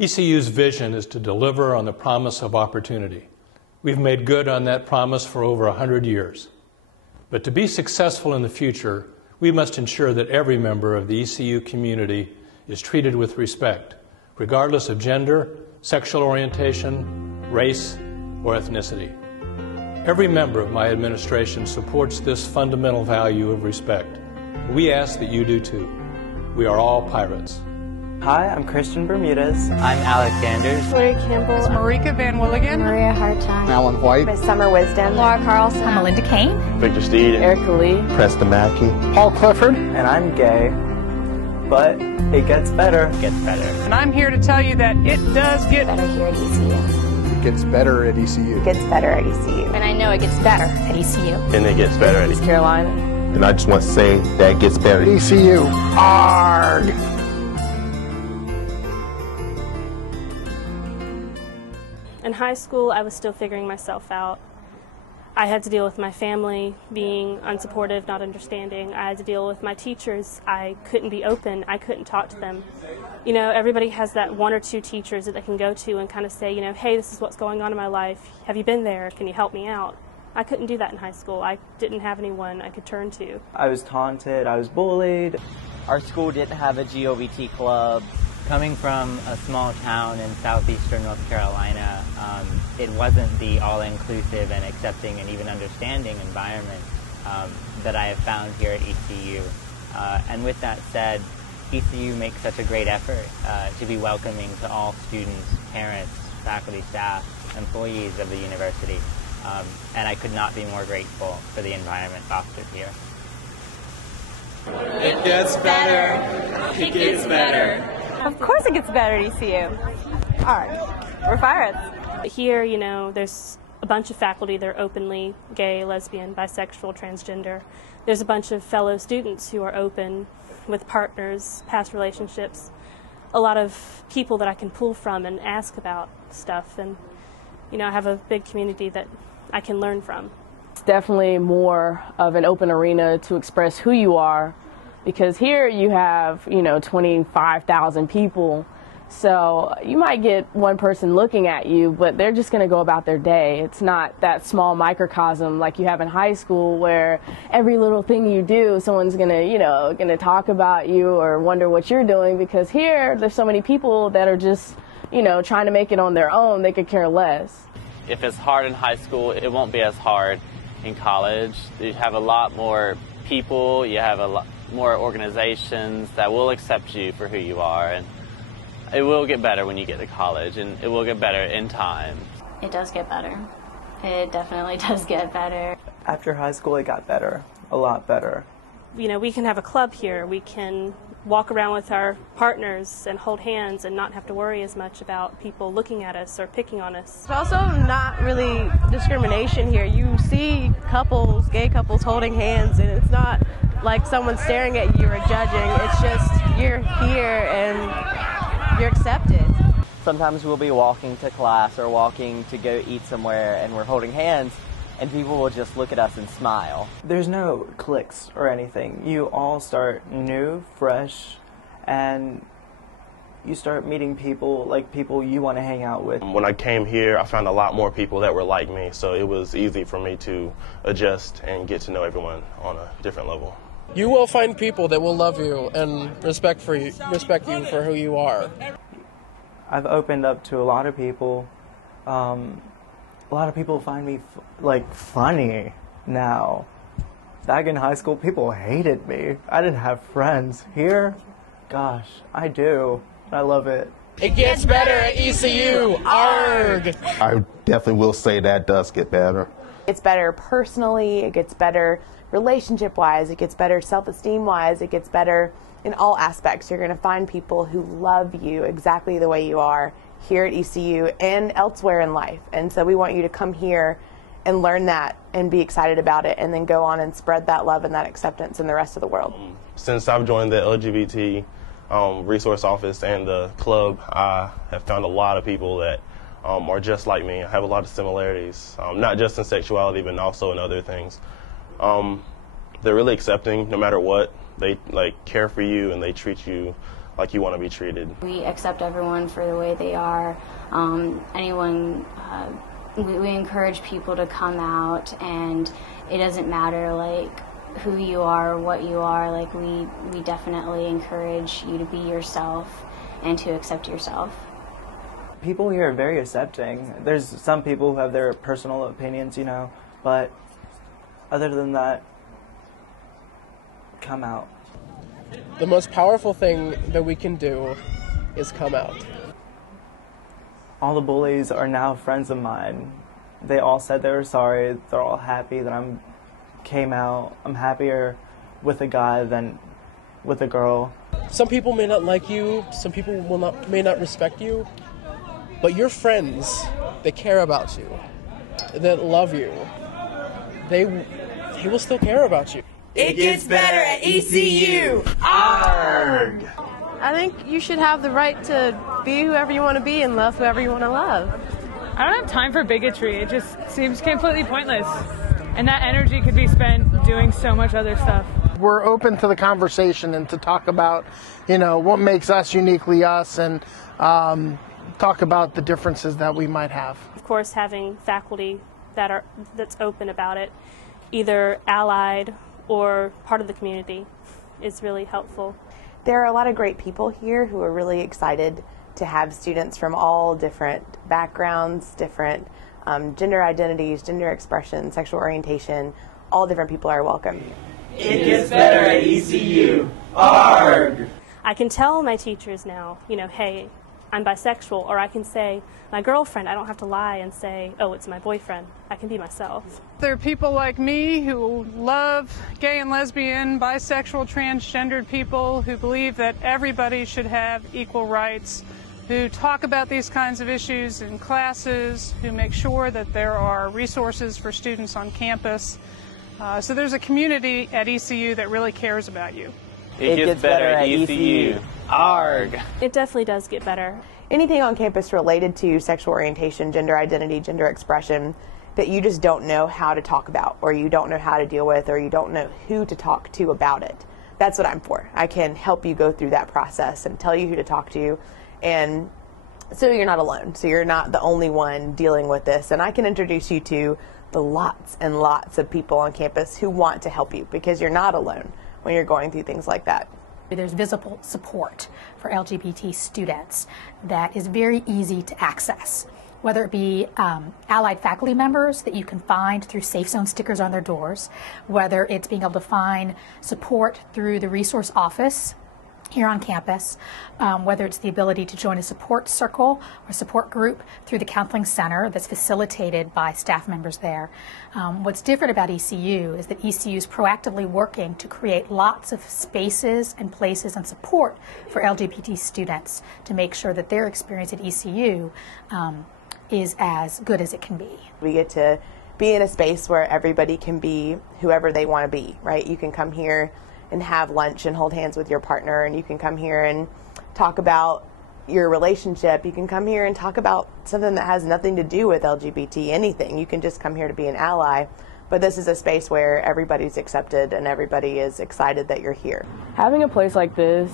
ECU's vision is to deliver on the promise of opportunity. We've made good on that promise for over 100 years. But to be successful in the future, we must ensure that every member of the ECU community is treated with respect, regardless of gender, sexual orientation, race, or ethnicity. Every member of my administration supports this fundamental value of respect. We ask that you do too. We are all pirates. Hi, I'm Christian Bermudez. I'm Alexander. Gloria Campbell. It's Marika Van Willigan. Maria Hartine. Alan White. Miss Summer Wisdom. Laura Carlson. I'm Melinda Kane. Victor Steed. Erica Lee. Preston Mackey. Paul Clifford. And I'm gay, but it gets better. It gets better. And I'm here to tell you that it does get better here at ECU. It gets better at ECU. It gets better at ECU. And I know it gets better at ECU. And it gets better at East Carolina. And I just want to say that it gets better at ECU. ARG! In high school, I was still figuring myself out. I had to deal with my family being unsupportive, not understanding. I had to deal with my teachers. I couldn't be open. I couldn't talk to them. You know, everybody has that one or two teachers that they can go to and kind of say, you know, hey, this is what's going on in my life. Have you been there? Can you help me out? I couldn't do that in high school. I didn't have anyone I could turn to. I was taunted. I was bullied. Our school didn't have a GOVT club. Coming from a small town in southeastern North Carolina, it wasn't the all-inclusive and accepting and even understanding environment that I have found here at ECU. And with that said, ECU makes such a great effort to be welcoming to all students, parents, faculty, staff, employees of the university. And I could not be more grateful for the environment fostered here. It gets better. It gets better. Of course it gets better at ECU. All right, we're pirates. Here, you know, there's a bunch of faculty that are openly gay, lesbian, bisexual, transgender. There's a bunch of fellow students who are open with partners, past relationships. A lot of people that I can pull from and ask about stuff. And, you know, I have a big community that I can learn from. It's definitely more of an open arena to express who you are, because here you have, you know, 25,000 people. So you might get one person looking at you, but they're just going to go about their day. It's not that small microcosm like you have in high school where every little thing you do, someone's going to, you know, going to talk about you or wonder what you're doing, because here there's so many people that are just, you know, trying to make it on their own. They could care less. If it's hard in high school, it won't be as hard in college. You have a lot more people, you have a lot more organizations that will accept you for who you are, and it will get better when you get to college, and it will get better in time. It does get better. It definitely does get better. After high school, it got better, a lot better. You know, we can have a club here. We can walk around with our partners and hold hands and not have to worry as much about people looking at us or picking on us. It's also not really discrimination here. You see couples, gay couples holding hands, and it's not like someone staring at you or judging. It's just you're here and you're accepted. Sometimes we'll be walking to class or walking to go eat somewhere and we're holding hands and people will just look at us and smile. There's no cliques or anything. You all start new, fresh, and you start meeting people, like people you want to hang out with. When I came here, I found a lot more people that were like me, so it was easy for me to adjust and get to know everyone on a different level. You will find people that will love you and respect you for who you are. I've opened up to a lot of people. A lot of people find me funny now. Back in high school, people hated me. I didn't have friends. Here, gosh, I do. I love it. It gets better at ECU. ARG! I definitely will say that does get better. It's better personally, it gets better relationship-wise, it gets better self-esteem-wise, it gets better in all aspects. You're going to find people who love you exactly the way you are here at ECU and elsewhere in life. And so we want you to come here and learn that and be excited about it and then go on and spread that love and that acceptance in the rest of the world. Since I've joined the LGBT resource office and the club, I have found a lot of people that are just like me. I have a lot of similarities, not just in sexuality, but also in other things. They're really accepting no matter what. They care for you and they treat you like you want to be treated. We accept everyone for the way they are. We encourage people to come out, and it doesn't matter like who you are or what you are. Like we definitely encourage you to be yourself and to accept yourself. People here are very accepting. There's some people who have their personal opinions, you know, but other than that, come out. The most powerful thing that we can do is come out. All the bullies are now friends of mine. They all said they were sorry. They're all happy that I came out. I'm happier with a guy than with a girl. Some people may not like you. Some people may not respect you. But your friends that care about you, that love you, they will still care about you. It gets better at ECU. ARG! I think you should have the right to be whoever you want to be and love whoever you want to love. I don't have time for bigotry. It just seems completely pointless. And that energy could be spent doing so much other stuff. We're open to the conversation and to talk about, you know, what makes us uniquely us, and talk about the differences that we might have. Of course, having faculty that's open about it, either allied or part of the community, is really helpful. There are a lot of great people here who are really excited to have students from all different backgrounds, different gender identities, gender expression, sexual orientation. All different people are welcome. It gets better at ECU. ARG! I can tell my teachers now, you know, hey, I'm bisexual, or I can say my girlfriend. I don't have to lie and say, oh, it's my boyfriend. I can be myself. There are people like me who love gay and lesbian, bisexual, transgendered people, who believe that everybody should have equal rights, who talk about these kinds of issues in classes, who make sure that there are resources for students on campus. So there's a community at ECU that really cares about you. It gets better at ECU. ARG! It definitely does get better. Anything on campus related to sexual orientation, gender identity, gender expression that you just don't know how to talk about, or you don't know how to deal with, or you don't know who to talk to about it. That's what I'm for. I can help you go through that process and tell you who to talk to, and so you're not alone. So you're not the only one dealing with this, and I can introduce you to the lots and lots of people on campus who want to help you, because you're not alone when you're going through things like that. There's visible support for LGBT students that is very easy to access, whether it be allied faculty members that you can find through Safe Zone stickers on their doors, whether it's being able to find support through the resource office here on campus, whether it's the ability to join a support circle or support group through the counseling center that's facilitated by staff members there. What's different about ECU is that ECU is proactively working to create lots of spaces and places and support for LGBT students to make sure that their experience at ECU is as good as it can be. We get to be in a space where everybody can be whoever they want to be, right? You can come here and have lunch and hold hands with your partner, and you can come here and talk about your relationship. You can come here and talk about something that has nothing to do with LGBT, anything. You can just come here to be an ally. But this is a space where everybody's accepted and everybody is excited that you're here. Having a place like this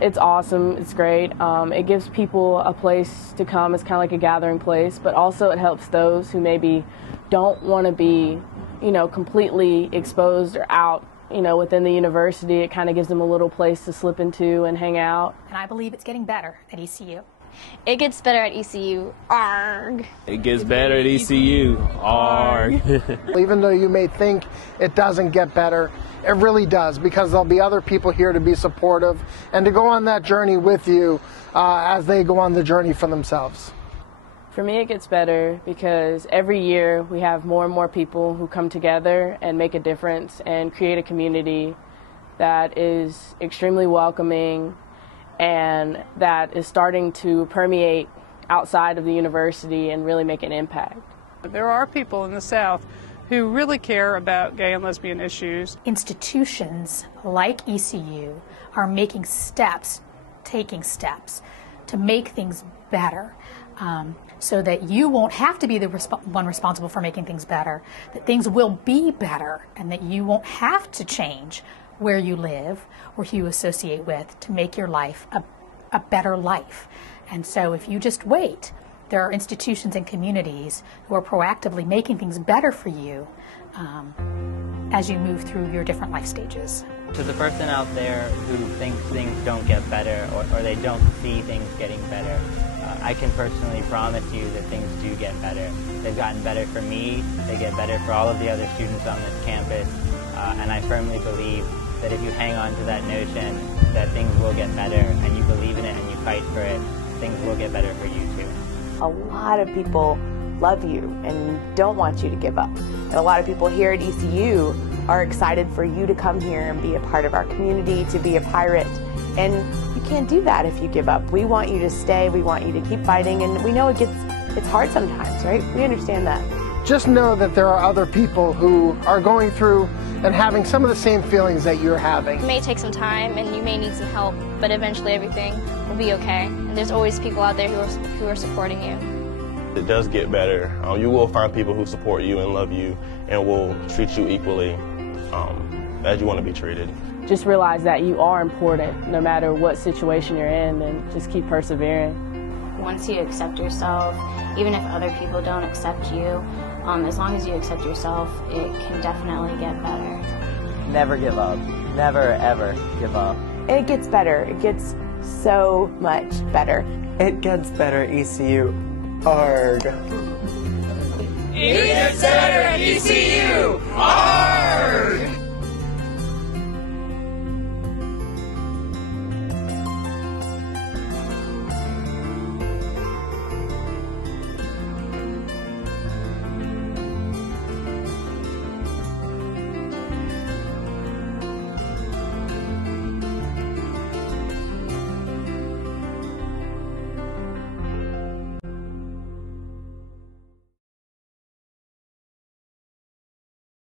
it's awesome, it's great. It gives people a place to come. It's kind of like a gathering place, but also it helps those who maybe don't want to be, you know, completely exposed or out, you know, within the university. It kind of gives them a little place to slip into and hang out. And I believe it's getting better at ECU. It gets better at ECU. ARG! It gets better at ECU. ARG! Even though you may think it doesn't get better, it really does, because there'll be other people here to be supportive and to go on that journey with you as they go on the journey for themselves. For me, it gets better because every year we have more and more people who come together and make a difference and create a community that is extremely welcoming and that is starting to permeate outside of the university and really make an impact. There are people in the South who really care about gay and lesbian issues. Institutions like ECU are making steps, taking steps to make things better. So that you won't have to be the one responsible for making things better, that things will be better, and that you won't have to change where you live or who you associate with to make your life a better life. And so if you just wait, there are institutions and communities who are proactively making things better for you as you move through your different life stages. To the person out there who thinks things don't get better or they don't see things getting better, I can personally promise you that things do get better. They've gotten better for me, they get better for all of the other students on this campus, and I firmly believe that if you hang on to that notion that things will get better and you believe in it and you fight for it, things will get better for you too. A lot of people love you and don't want you to give up. And a lot of people here at ECU are excited for you to come here and be a part of our community, to be a pirate. And you can't do that if you give up. We want you to stay, we want you to keep fighting, and we know it's hard sometimes, right? We understand that. Just know that there are other people who are going through and having some of the same feelings that you're having. It may take some time and you may need some help, but eventually everything will be okay. And there's always people out there who are supporting you. It does get better. You will find people who support you and love you and will treat you equally as you want to be treated. Just realize that you are important no matter what situation you're in, and just keep persevering. Once you accept yourself, even if other people don't accept you, as long as you accept yourself, it can definitely get better. Never give up. Never, ever give up. It gets better. It gets so much better. It gets better at ECU. ARG. It gets better at ECU. ARG!